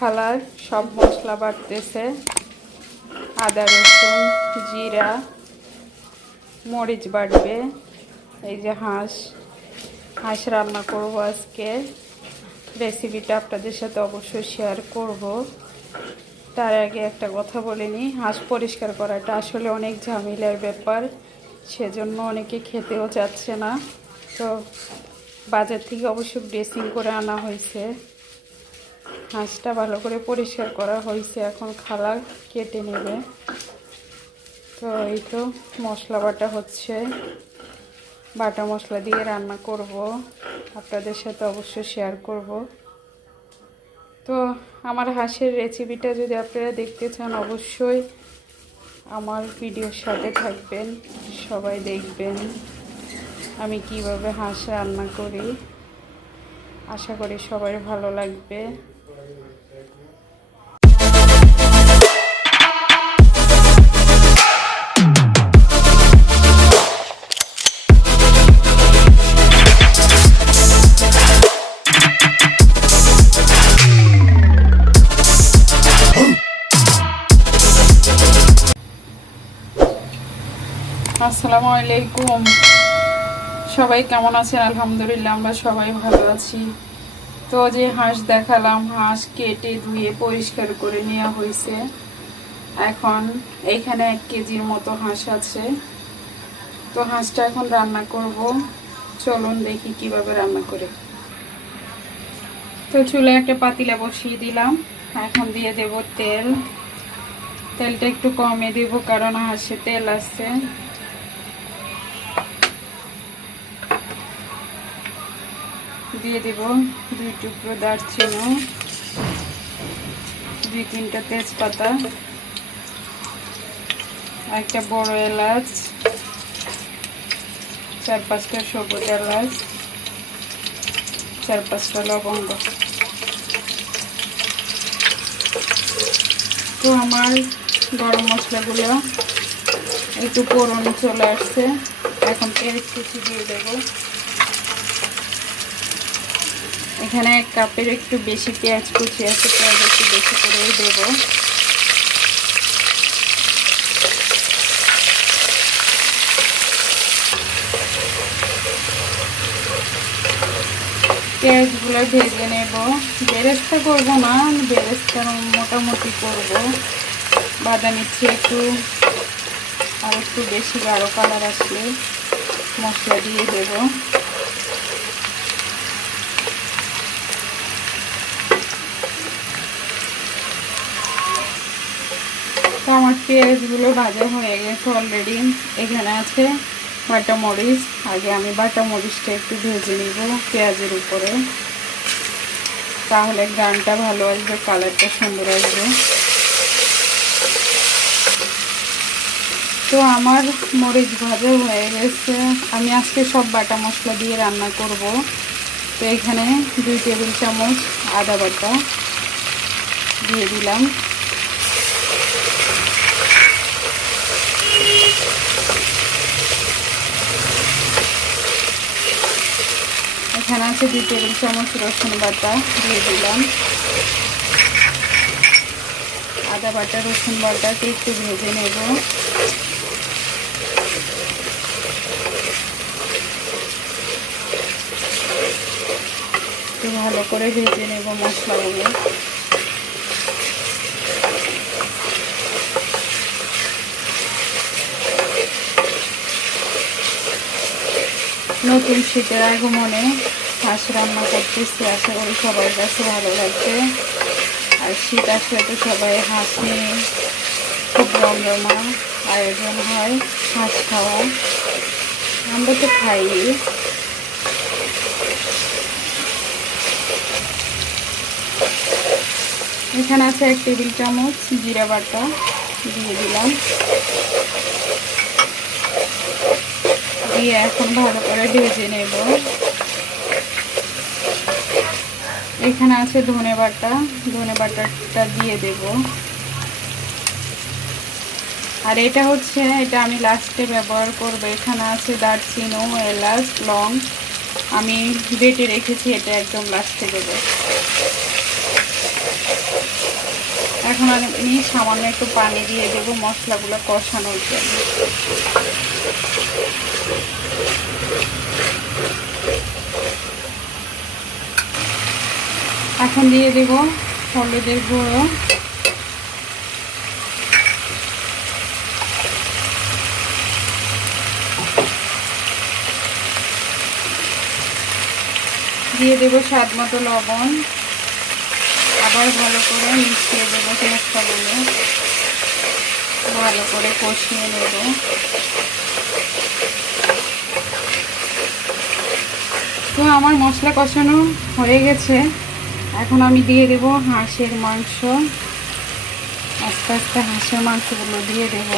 খালা সব মশলা বাটতেছে, আদা রসুন জিরা মরিচ বাটবে। এই যে হাঁস রান্না করব আজকে। রেসিপিটা আপনাদের সাথে অবশ্যই শেয়ার করব। তার আগে একটা কথা বলে নিই, হাঁস পরিষ্কার করাটা আসলে অনেক ঝামেলার ব্যাপার, সেজন্য অনেকে খেতেও চাচ্ছে না। তো বাজার থেকে অবশ্য ড্রেসিং করে আনা হয়েছে। হাঁসটা ভালো করে পরিষ্কার করা হয়েছে, এখন খালা কেটে নেবে। তো এই তো মশলা বাটা হচ্ছে, বাটা মশলা দিয়ে রান্না করব, আপনাদের সাথে অবশ্যই শেয়ার করব। তো আমার হাঁসের রেসিপিটা যদি আপনারা দেখতে চান অবশ্যই আমার ভিডিওর সাথে থাকবেন, সবাই দেখবেন আমি কিভাবে হাঁস রান্না করি। আশা করি সবাই ভালো লাগবে। আসসালামু আলাইকুম, সবাই কেমন আছেন? আলহামদুলিল্লাহ আমরা সবাই ভালো আছি। তো যে হাঁস দেখালাম, হাঁস কেটে ধুয়ে পরিষ্কার করে নেওয়া হয়েছে। এখন এখানে 1 কেজির মতো হাঁস আছে। তো হাঁসটা এখন রান্না করব, চলুন দেখি কিভাবে রান্না করে। তো চুলায় একটা পাতিলা বসিয়ে দিলাম, এখন দিয়ে দেব তেল। তেলটা একটু কমে দেব কারণ হাঁসে তেল আছে। দিয়ে দেব 2 টুকরো দারচিনি, 2-3টা তেজপাতা, একটা বড় এলাচ, 4-5টা সবুজ এলাচ, 4-5টা লবঙ্গ। তো আমার গরম মশলাগুলো একটু ফোড়নে চলে আসছে, এখন পেঁয়াজ কুচি দিয়ে দেবো। এখানে 1 কাপের একটু বেশি পেঁয়াজ কুচি আছে, পেঁয়াজ একটু বেশি করেই দেব। পেঁয়াজগুলো ভেজে নেব, বেরেস্তা করব না, বেরেস্তা মোটামুটি করব। বাদামি চেয়ে আর একটু বেশি গাঢ় কালার আসলে মশলা দিয়ে দেব। আমার পেঁয়াজগুলো ভাজা হয়ে গেছে অলরেডি। এখানে আছে বাটা মরিচ, আগে আমি বাটা মরিচটা একটু ভেজে নিব পেঁয়াজের উপরে, তাহলে গানটা ভালো আসবে, কালারটা সুন্দর আসবে। তো আমার মরিচ ভাজা হয়ে গেছে। আমি আজকে সব বাটা মশলা দিয়ে রান্না করব। তো এখানে 2 টেবিল চামচ আদা বাটা দিয়ে দিলাম। এখানে আছে 2 টেবিল চামচ রসুন বাটা দিয়ে দিলাম। আদা বাটা রসুন বাটাকে একটু ভেজে নেব। একটু ভালো করে ভেজে নেব মশলাগুলো। নতুন শীতের আগমনে হাঁস রান্না করতেছি, আশা করি সবার কাছে ভালো লাগবে। আর শীত আসলে তো সবাই হাঁস নিয়ে খুব রমরমা আয়োজন হয় হাঁস খাওয়া। আমরা তো খাই। এখানে আছে 1 টেবিল চামচ জিরা বাটা দিয়ে দিলাম। দিয়ে এখন ভালো করে ভেজে নেব। এখানে আছে ধনে বাটাটা দিয়ে দেব। আর এটা আমি লাস্টে ব্যবহার করব। এখানে আছে দারচিনি, এলাচ, লং, আমি বেটে রেখেছি, এটা একদম লাস্টে দেব। এখন আমি সামান্য একটু পানি দিয়ে দেবো মশলাগুলো কষানোর জন্য। এখন দিয়ে দেব হলুদের গুঁড়ো, দিয়ে দেব স্বাদ মতো লবণ, আবার ভালো করে মিশিয়ে দেবো মশলাগুলো, ভালো করে কষিয়ে নেব। তো আমার মশলা কষানো হয়ে গেছে, এখন আমি দিয়ে দেব হাঁসের মাংস। আস্তে আস্তে হাঁসের মাংসগুলো দিয়ে দেব।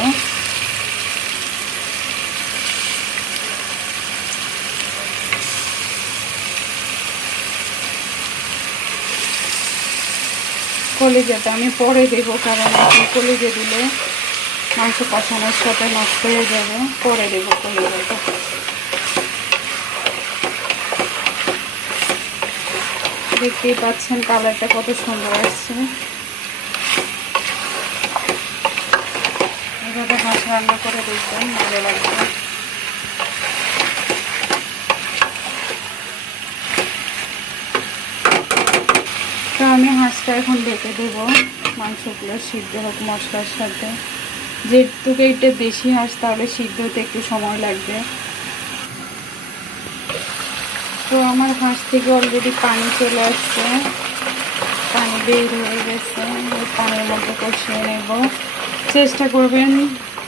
কলিজাটা আমি পরে দেব, কারণ এখন কলিজা দিলে মাংস কষানোর সাথে নষ্ট হয়ে যাবে। পরে দেব কলিজাটা। দেখতেই পাচ্ছেন কালারটা কত সুন্দর আসছে। এভাবে হাঁস রান্না করে দেখবেন, ভালো লাগবে। তো আমি হাঁসটা এখন ঢেকে দেবো, মাংসগুলো সিদ্ধ হোক মশলার সাথে। যেহেতু এটা দেশি হাঁস, তাহলে সিদ্ধ হতে একটু সময় লাগবে। তো আমার হাঁস থেকে অলরেডি পানি চলে আসছে, পানি বের হয়ে গেছে। ওই পানির মধ্যে কষিয়ে নেব। চেষ্টা করবেন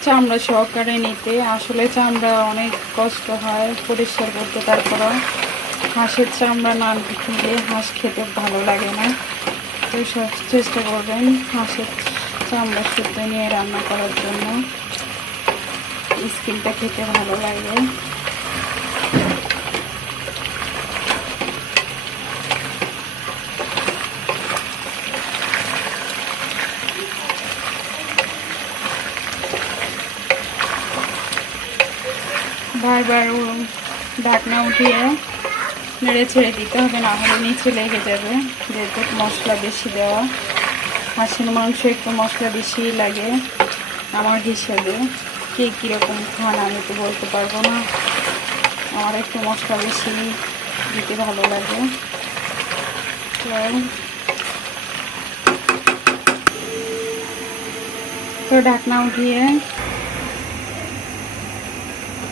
চামড়া সহকারে নিতে। আসলে চামড়া অনেক কষ্ট হয় পরিষ্কার করতে, তারপরেও হাঁসের চামড়া না দিলে হাঁস খেতে ভালো লাগে না। তো সব চেষ্টা করবেন হাঁসের চামড়া শুদ্ধ নিয়ে রান্না করার জন্য, স্কিনটা খেতে ভালো লাগে। বারবার ঢাকনা উঠিয়ে নেড়ে ছেড়ে দিতে হবে, না হলে নিচে লেগে যাবে। যেহেতু মশলা বেশি দেওয়া, হাঁসের মাংস একটু মশলা বেশি লাগে আমার হিসেবে। কে কীরকম খান আমি তো বলতে পারবো না, আমার একটু মশলা বেশি দিতে ভালো লাগে। তো ঢাকনা উঠিয়ে,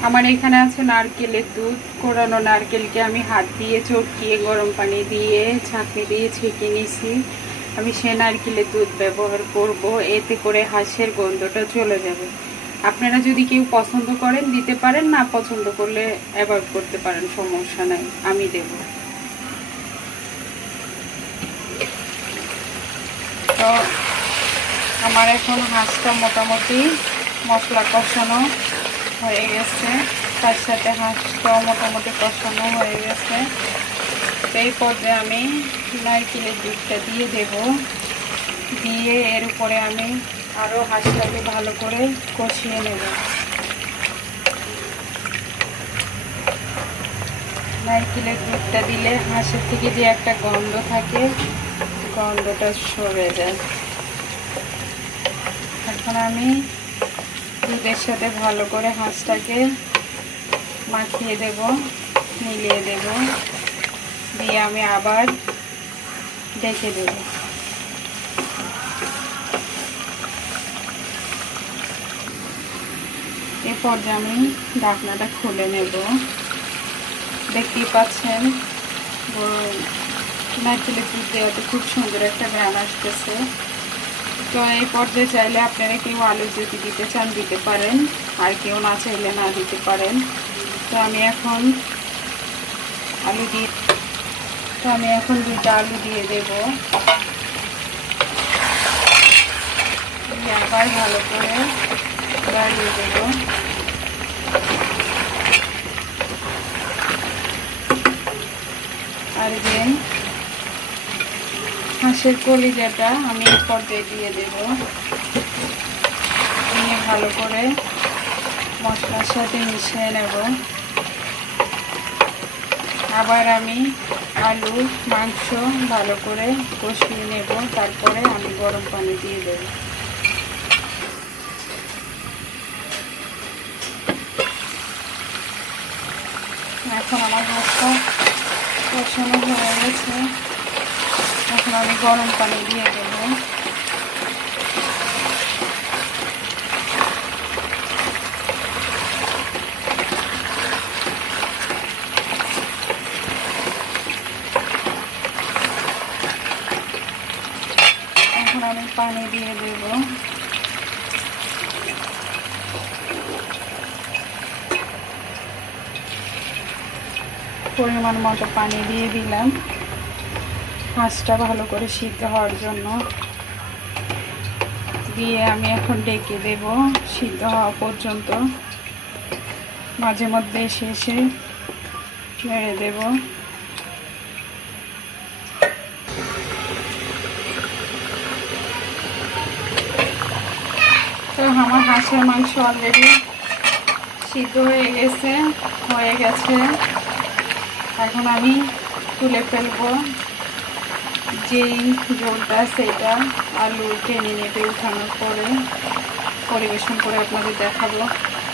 আমার এখানে আছে নারকেলের দুধ। কোরানো নারকেলকে আমি হাত দিয়ে চটকিয়ে গরম পানি দিয়ে ছাঁকনি দিয়ে ছেঁকে নিয়েছি। আমি সে নারকেলের দুধ ব্যবহার করব, এতে করে হাঁসের গন্ধটা চলে যাবে। আপনারা যদি কেউ পছন্দ করেন দিতে পারেন, না পছন্দ করলে অ্যাভয়েড করতে পারেন, সমস্যা নাই, আমি দেব। তো আমার এখন হাঁসটা মোটামুটি মশলা কষানো হয়ে গেছে, তার সাথে হাঁসটাও মোটামুটি কষানো হয়ে গেছে। এই পর্যায়ে আমি নারকেলের দুধটা দিয়ে দেব, দিয়ে এর উপরে আমি আরও হাঁসটাকে ভালো করে কষিয়ে নেব। নারকেলের দুধটা দিলে হাঁসের থেকে যে একটা গন্ধ থাকে, গন্ধটা সরে যায়। এখন আমি দুধের সাথে ভালো করে হাঁসটাকে মাখিয়ে দেব, মিলিয়ে দেব, দিয়ে আমি আবার ঢেকে দেব। এ পর্যায়ে আমি ঢাকনাটা খুলে নেব। দেখতেই পাচ্ছেন নারকেলের দুধ দেওয়াতে খুব সুন্দর একটা ঘ্রাণ আসতেছে। তো এই পর্যায়ে চাইলে আপনারা কেউ আলু যদি দিতে চান দিতে পারেন, আর কেউ না চাইলে না দিতে পারেন। তো আমি এখন দুইটা আলু দিয়ে দেব, আবার ভালো করে বাড়িয়ে দেব। আর দেন হাঁসের কলিজাটা আমি এই পর্যায়ে দিয়ে দেব, দিয়ে ভালো করে মশলার সাথে মিশিয়ে নেব। আবার আমি আলু মাংস ভালো করে কষিয়ে নেব, তারপরে আমি গরম পানি দিয়ে দেব। এখন আমার হাঁসটা কষানো হয়ে গেছে, এখন আমি গরম পানি দিয়ে দেব। এখন আমি পানি দিয়ে দেব। পরিমাণ মতো পানি দিয়ে দিলাম হাঁসটা ভালো করে সিদ্ধ হওয়ার জন্য। দিয়ে আমি এখন ডেকে দেব সিদ্ধ হওয়া পর্যন্ত। মাঝে মধ্যে এসে এসে নেড়ে দেব। তো আমার হাঁসের মাংস অলরেডি সিদ্ধ হয়ে গেছে। এখন আমি তুলে ফেলবো। যেই ঝোলটা সেটা আলু টেনে নেবে উঠানোর পরে পরিবেশন করে আপনাদের দেখাবো।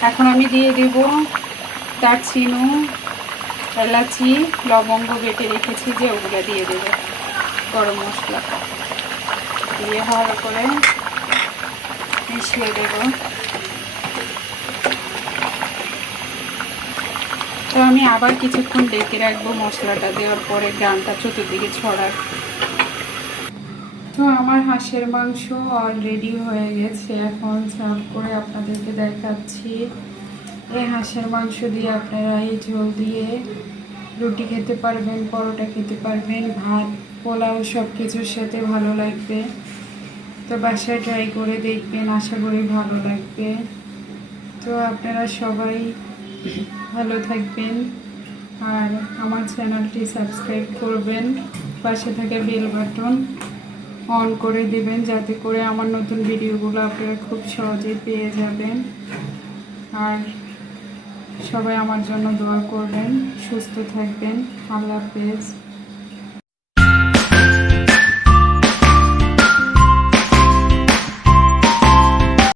এখন আমি দিয়ে দেব দারচিনি, এলাচি, লবঙ্গ বেটে রেখেছি যে ওগুলো দিয়ে দেব, গরম মশলা দিয়ে ভালো করে মিশিয়ে দেব। তো আমি আবার কিছুক্ষণ ডেকে রাখবো মশলাটা দেওয়ার পরে গ্রানটা চতুর্দিকে ছড়ার। তো আমার হাঁসের মাংস অলরেডি হয়ে গেছে, এখন সার্ভ করে আপনাদেরকে দেখাচ্ছি। এই হাঁসের মাংস দিয়ে আপনারা এই ঝোল দিয়ে রুটি খেতে পারবেন, পরোটা খেতে পারবেন, ভাত, পোলাও সব কিছুর সাথে ভালো লাগবে। তো বাসায় ট্রাই করে দেখবেন, আশা করি ভালো লাগবে। তো আপনারা সবাই ভালো থাকবেন আর আমার চ্যানেলটি সাবস্ক্রাইব করবেন, পাশে থাকা বেল বাটন অন করে দেবেন যাতে করে আমার নতুন ভিডিওগুলো আপনারা খুব সহজেই পেয়ে যাবেন। আর সবাই আমার জন্য দোয়া করবেন, সুস্থ থাকবেন। আল্লাহ হাফেজ।